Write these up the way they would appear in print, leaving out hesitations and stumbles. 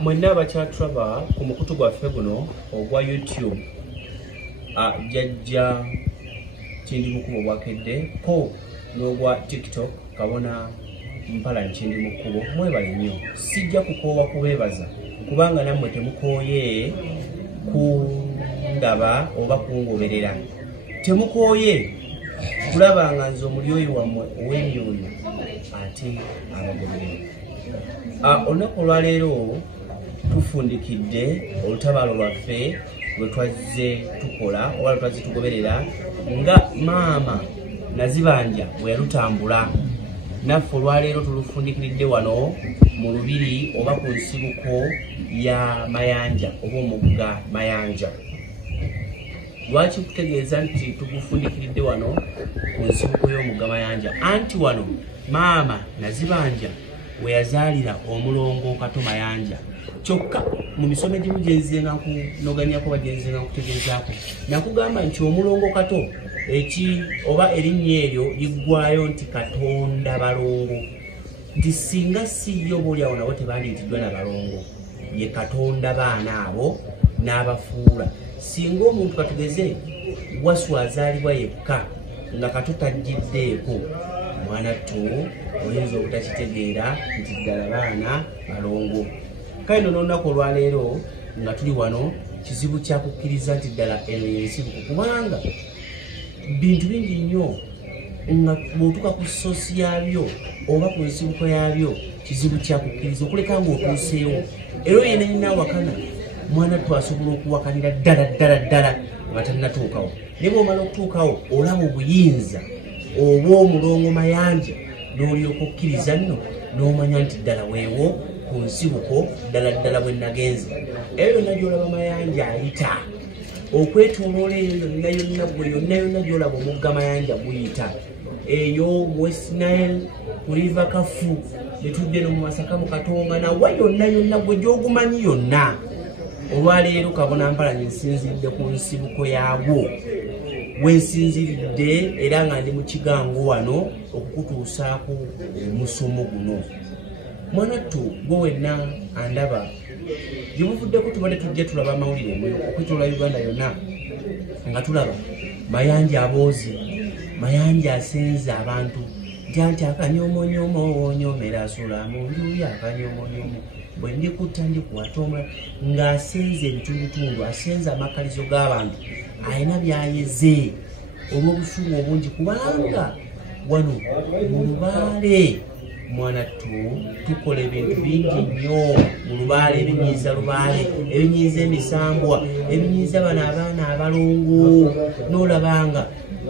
Mwenna abakyaturaba ku mukutu gwaffe guno ogwa YouTube Jajja Kindimukubo bwakedde ko n'ogwa TikTok kabona mpala Kindimukubo mwebale nnyo. Sijja kukoowa kubeebaza kubanga nammwe temukooye kundaba oba kungoberera. Temukooye kulaba nga nze omulyoyi wammwe ow'emyoyo ate abagoberera. Olunaku olwaleero tufundikidde olutabaalo lwaffe lwe twazze tukola oba lwe twazze tugoberera nga maama Nazibanja bwe yalutambula. Naffe olwaleero tulufundikiridde wano mu lubiri oba ku nsibuko ya Mayanja oba omugga Mayanja. Lwaki kutegeeza nti tugufundikiridde wano ku nsibuko y'omugga Mayanja? Anti wano maama Nazibanja we yazaalira omulongo Kato Mayanja. Kyokka mu misomo egimu gye nzenga kunoganyako oba gye nzenga kutegeezaako nakugamba nti omulongo Kato oba erinnya eryo liggwaayo nti Katonda balongo. Nti singa siyo boolyawo nabo tebandiyitiddwa na balongo, ye Katonda baana abo n'abafuula. Singa omuntu katugeze Wasu azaalibwa yekka nga Kato tajjiddeeko, mwana ttu oyinza obutakitegeera nti ddala baana balongo. Kale nno n'olunaku olwaleero nga tuli wano kizibu kya kukkiriza nti ddala eno yensibuko, kubanga bintu bingi nnyo nga bw'otuuka ku sosi yaabyo oba ku nsibuko yaabyo kizibu kya kukkiriza okuleka ng'otuuseewo. Era oyo yenna wakana mwana twasobola okuwakanira ddala nga tannatuukawo. Ne bw'omala okutuukawo olaba obuyinza oba omulongo Mayanja n'olyoka okkiriza nno n'omanya nti ddala weewo ku nsibuko ddala bwe nagenze. Eyo yonna gy'olaba Mayanja ayita okwetooloola eyo yonna gy'olaba omugga Mayanja guyita. Eyo West Nile ku River Kafu ne tudde no mu Masaka mu Katonga nawa yonna gwe gy'ogumanyi yonna. Olwaleero kabona mpalanye nsinziridde ku nsibuko yaagwo wensinziridde era nga ndi mu kigango wano okukutuusaako omusomo guno. Mwanattu gwe wenna andaba gye buvuddeko tubadde tujja tulaba amawulire okwetoloola Uganda yonna nga tulaba Mayanja aboozi, Mayanja asenze abantu nti akanyoomonyomo onyomera asula mu nju ya akanyoomonyomo bwe ndikutta ndikwata omulala ng'asenze ebitundutundu, asenze amakalizo g'abantu, alina byayeze olw'obusungu obungi kubanga wano mu Lubaale mwanattu tukola ebintu bingi nnyo mu Lubaale, ebinyiiza Lubaale, ebinyiiza emisambwa, ebinyiiza bano abaana abalongo n'olabanga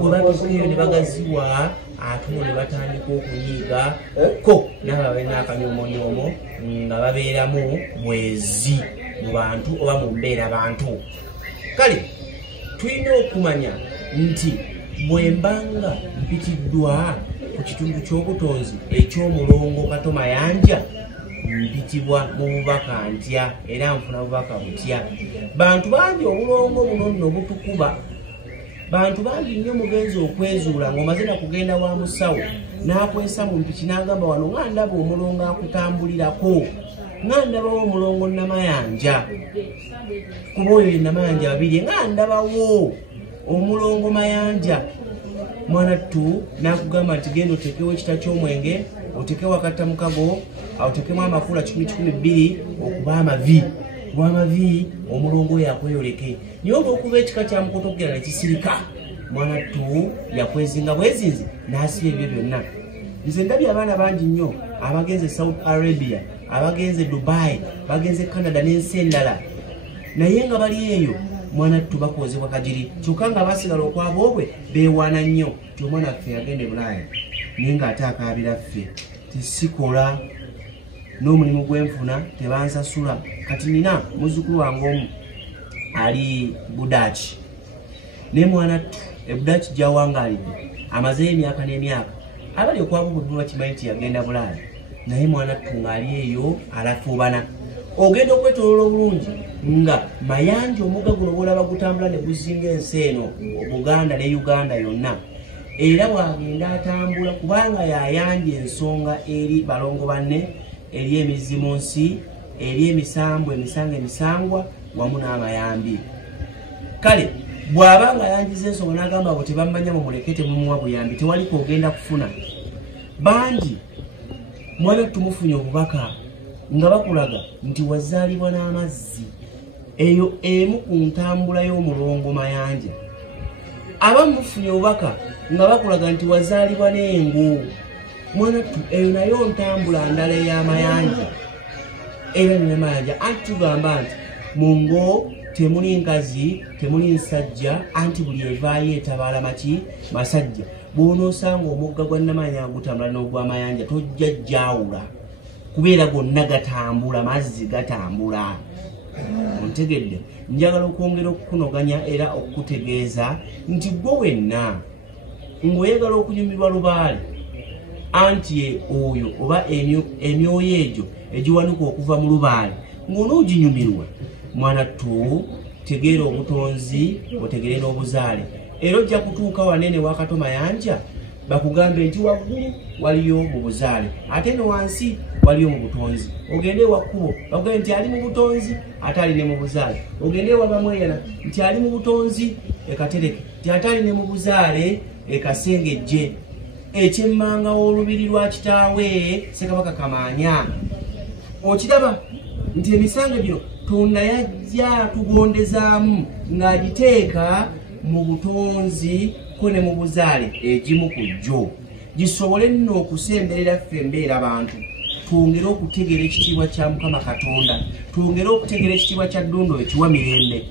bwe batuuka eyo ne bagaziwa ate ne batandika okunyiiga ko n'abo balina akanyoomonyomo nga babeeramu bwezi mu bantu oba mu mbeera bantu. Kale tulina okumanya nti bwe mbanga mpitiddwa ku kitundu ky'obutonzi eky'omulongo Kato Mayanja mpitibwa mu bubaka ntya era nfuna bubaka butya. Bantu bangi obulongo buno nno butukuba, bantu bangi nnyo mugenzi okwezuula ng'omaze na kugenda wa musawo n'akwesa mu mpiki n'agamba wano nga ndaba omulongo akutambulirako, nga ndabawo omulongo Namayanja kuba oyo ye Namayanja babiri, nga ndabawo omulongo Mayanja. Mwanattu n'akugamba nti genda otekewo ekita ky'omwenge, otekewo akatamukago, otekemu amakula 10-12 okuba amavi. Kuba amavi omulongo oyo akweyoleke. Naye olw'okuba ekika kya mukotokera ne kisirika, mwanattu yakwezinga bwezinzi n'asiba ebyo byonna. Nze ndabye abaana bangi nnyo abagenze Saudi Arabia, abagenze Dubai, bagenze Canada n'ensi endala, naye nga bali eyo mwanattu bakozebwa kagiri. Kyokka nga basigala okwaba obwe beewaana nnyo ti omwana waffe yagenda e Bulaaya naye ng'ate akaabira ffe tisikola n'omulimu gwenfuna tebansasula. Kati nina muzzukulu wange omu ali Budaki naye mwanattu Budaki gy'awangaalidde amazeyo emyaka n'emyaka, abali okwaba obuddu bakimanyi nti yagenda Bulaaya naye mwanattu ng'ali eyo alafuubana. Ogenda okwetooloola obulungi nga Mayanja omugga guno bw'olaba gutambula ne guzinga ensi eno Buganda ne Uganda yonna, era bw'agenda atambula kubanga yayanja ensonga eri balongo banne eri emizimu nsi eri emisambwa emisangwa wamu n'amayambi. Kale bw'aba nga yanjiza ensonga n'agamba abo tebamanya mumulekete mumuwa buyambi tewali kwogenda kufuna. Bangi mwana tumufunye obubaka nga bakulaga nti wazaalibwa n'amazzi eyo emu ku ntambula y'omulongo Mayanja. Abamu mufunye obubaka nga bakulaga nti wazaalibwa n'engo. Mwana tu eyo nayo ntambula ndala ey'Amayanja era ne Mayanja. Anti tugamba nti mu ngo temuli nkazi temuli nsajja anti buli evaayo etabaala maki masajja. Bw'onoosanga omugga gwa Namayanja gutambula n'ogw'Amayanja tojja jjawula kubeera gonna gatambula mazzi gatambula. Ontegedde njagala okwongera okukunoganya era okukutegeeza nti gwe wenna ng'oyagala okunyumirwa lubaale anti oyo oba emyoyo egyo egiwanuka okuva mu lubaale ng'onooginyumirwa mwana tu tegeera obutonzi otegere n'obuzaale. Era ojja kutuuka wanene wakato Mayanja bakugambe nti waggulu waliyo mu buzaale ate ne wansi waliyo mu butonzi. Ogende wakkubo bakugambe nti ali mu butonzi ate ali ne mu buzaale. Ogende wabamweyana nti ali mu butonzi ekatereke nti ate ali ne mu buzaale ekasengejje. Ekyemmanga olubiri lwa kitaawe Ssekabaka Kamaanya. Okiraba nti emisango gino Tonda yajja tugondezaamu ng'agiteeka mu butonzi ko ne mu buzaale egimu ku jjo gisobole nno okusemberera ffe embeera abantu. Twongere okutegeera ekitiibwa kya Mukama Katonda, twongere okutegeera ekitiibwa kya Ddondo ekiwa mirembe,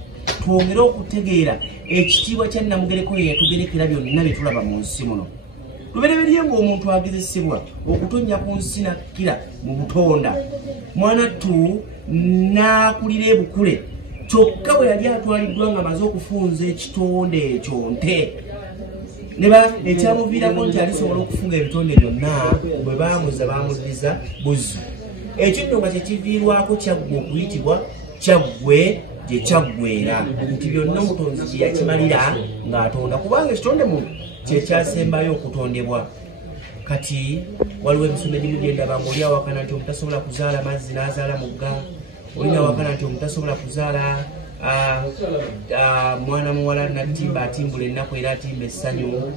twongere okutegeera ekitiibwa kya Namugereko yeyatugerekera byonna bye tulaba mu nsi muno. Lubereberye ng'omuntu agezesebwa okutonnya ku nsi nakkira mu butonda. Mwana tu n'akulira ebukule kyokka bwe yali atwaliddwa nga amaze okufunza ekitonde ekyo nte ekyamuviirako nti alisobola okufunga ebitonde byonna bwe baamuddiza buzzu. Ekyo nno nga kyekiviirwako kyaggwe okuyitibwa kyaggwe gye kyaggwera nti byonna omutonzi gye yakimalira ng'atonda kubanga ekitonde muntu kyekyasembayo okutondebwa. Kati waliwo emisumba egimu gye ndaba ng'oli awakana nti omutasobola kuzaala mazzi n'azaala mugga, olina awakana nti omutasobola kuzaala mwana muwala natimba atimbula ennaku era atimba essanyu.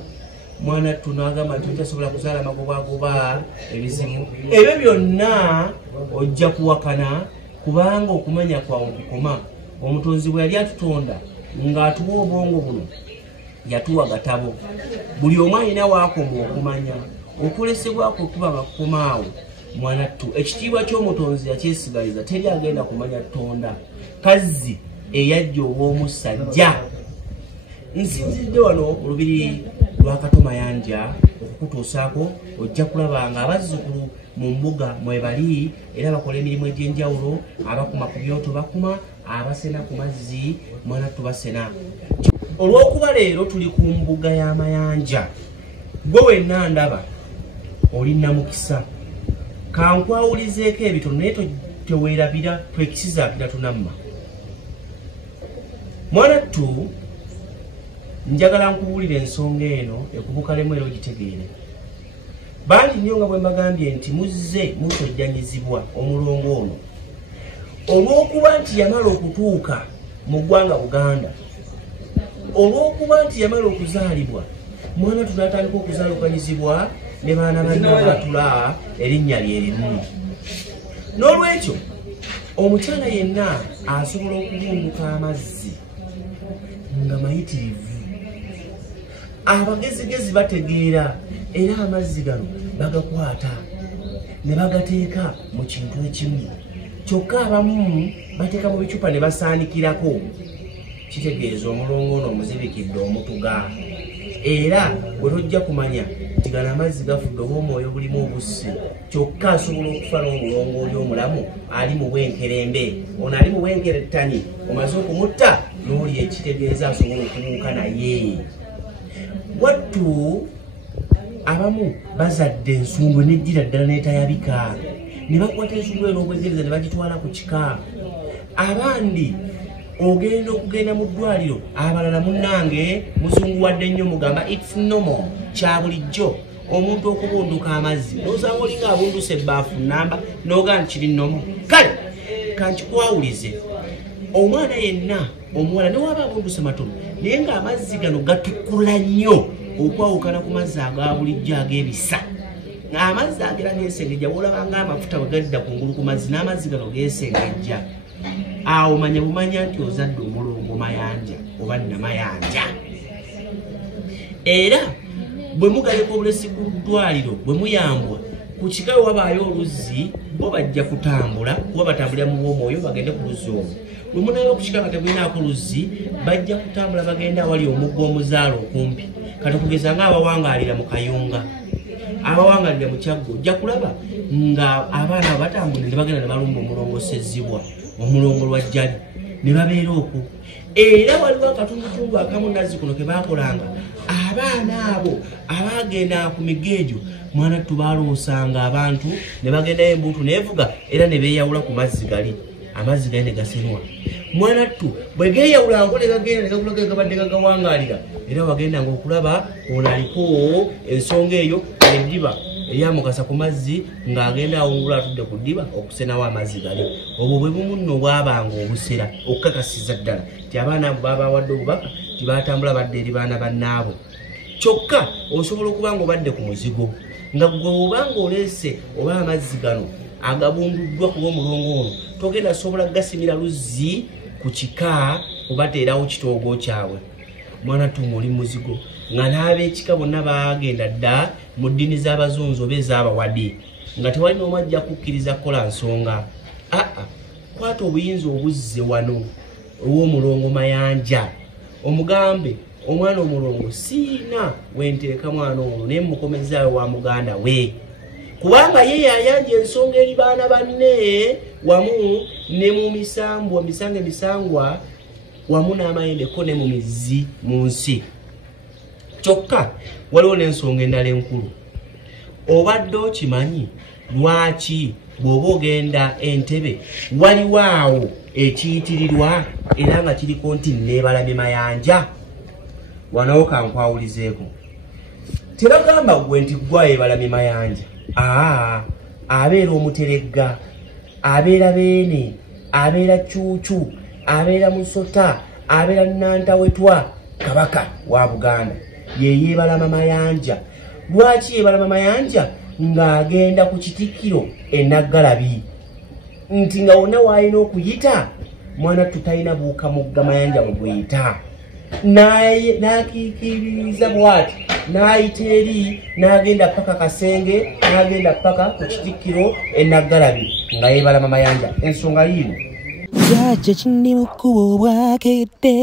Mwana ttu n'agamba nti omutasobola kuzaala magobagoba ebizibu. Ebyo byonna ojja kuwakana kubanga okumanya kwawe kukoma. Omutonzi bwe yali atutonda ng'atuwa obwongo buno yatuwa gatabo. Buli omu alina waakoma okumanya. Okulesebwako okuba nga kukomaawo mwana ttu ekitiibwa ky'omutonzi yakyesigaliza teri agenda kumanya Tonda. Kazzi eyajja obw'omusajja. Nsinzidde wano mu lubiri lwa Kato Mayanja okukutuusaako ojja kulaba nga abazzukulu mu mbuga mwe bali era bakola emirimu egy'enjawulo. Abakuma ku byoto bakuma, abasena ku mazzi mwana ttu basena. Olw'okuba leero tuli ku mbuga ya Mayanja, gwe wenna ndaba oli namukisa. Kankwawulizeeko ebitono naye teweerabira twekisizaakira tunamma. Mwana ttu njagala nkubuulira ensonga eno ekubukalemu era ogitegeere. Bangi nnyo nga bwe mbagambye nti muzze musojjanyizibwa omulongo ono olw'okuba nti yamala okutuuka mu ggwanga Buganda, olw'okuba nti yamala okuzaalibwa mwana tunatandika okuzaalukanyizibwa ne baana banne abatula erinnya lye limu. N'olwekyo omukyala yenna asobola okubunduka amazzi nga mayitirivu. Abagezigezi bategeera era amazzi gano bagakwata ne bagateeka mu kintu ekimu. Kyokka abamu bateeka mu bicupa ne basaanikirako. Kitegeeza omulongo ono omuzibikidde omutuga. Era bwe tojja kumanya nti gano amazzi gafudde oba omwoyo bulimu obussi, kyokka asobola okufa n'omulongo oli omulamu ali mu bwenkerembe. Ono ali mu bwenkerettani omaze okumutta n'oli ekitegeeza asobola okubuuka naye. Wattu abamu bazadde ensundwe n'ejjira ddala n'etayabika ne bakwata ensundwe n'obwegereza ne bagitwala ku kika. Abandi ogenda okugenda mu ddwaliro, abalala munnange muzunguwadde nnyo mugamba it's normal, kya bulijjo omuntu okubunduka amazzi. N'osanga olinga abunduse ebbaafu nnamba n'ogamba kiri normal. Kale kankikwawulize omwana yenna omuwala newaba abunduse matono naye ng'amazzi gano gatukula nnyo okwawukana ku mazzi aga bulijjo ag'ebisa ng'amazzi agera geesengejja bw'olabanga amafuta bwe gadda kungulu ku mazzi n'amazzi gano geesengejja awo manya bumanya nti ozadde omulongo mayanja oba namayanja era bwe mugaleka obulesi ku ddwaliro bwe muyambwa ku kikawe wabaayo oluzzi bo bajja kutambula kuba batambulira mu bwomwoyo bagende ku luzzi olwo bwe munaaba ku kikawe temulinaako luzzi bajja kutambula bagenda awali omugga omuzaala okumpi kati okugeza ng'abawangaalira mu kayunga abawangaalira mu kyaggo ojja kulaba nga abaana abo batambulira ne bagenda ne balumba omulongosezibwa omulongo lwa jjali ne babeera okwo era waliwo akatundutundu akamu nazzikuno ke baakolanga abaana abo abaagenda ku migeejo mwana tubaloosanga abantu ne bagendayo embuutu neevuga era ne beeyawula ku mazzi gali amazzi gali ne gasenwa mwana ttu bwe geeyawulango ne gagenda ne gagulaga gabadde gagawangaalira era wagendanga okulaba ono aliko ensonga eyo eddiba eyamukasa ku mazzi ng'agenda awungula atudde ku ddiba okusenawo amazzi gali obwo bwe bumu nno bwabanga obusera okukakasiza ddala ti abaana abo baabawadde obubaka tibaatambula badde eri baana bannaabo kyokka osobola okuba nga obadde ku muzigo nga gwe obanga oleese oba amazzi gano agabunduddwa kuba omulongo ono togenda sobola gasimira luzzi ku kika obateerawo kitoogo kyabwe mwana tuma oli muzigo nga n'ab'ekika bonna baagenda dda mu ddiini z'abazunzi oba ez'abawadi nga tewali n'omu ajja kukkiriza kukola nsonga kwata obuyinza obuzze wano ow'omulongo mayanja omugambe omwana omulongo siina wenteeka mwana ono naye mukomezaayo wa muganda we kubanga ye yayanja ensonga eri baana banne wamu ne mu misambwa emisangwa wamu n'amayendeko ne mu mizzi mu nsi kyokka waliwo n'ensonga endala enkulu obadde okimanyi lwaki bw'oba ogenda Entebbe waliwo awo ekiyitirirwa era nga kiriko nti neebalamye mayanja wanawo kankwawulizeeko tebagamba gwe nti gwa yeebalamye mayanja abeera omuteregga abeera beene abeera cuucu abeera musota abeera nantawetwa kabaka wa Buganda yeyeebalama mayanja lwaki yeebalama mayanja ng'agenda ku kitikkiro enaggalabi nti nga wonna waalina okuyita mwana tutalina buuka mugga mayanja mu gweyita n'akiikiririza bw'ati n'ayita eri n'agenda paka Kasenge n'agenda paka ku kitikkiro enaggalabi nga yeebalama mayanja ensonga yiino Jajja Kindimukubo bwakedde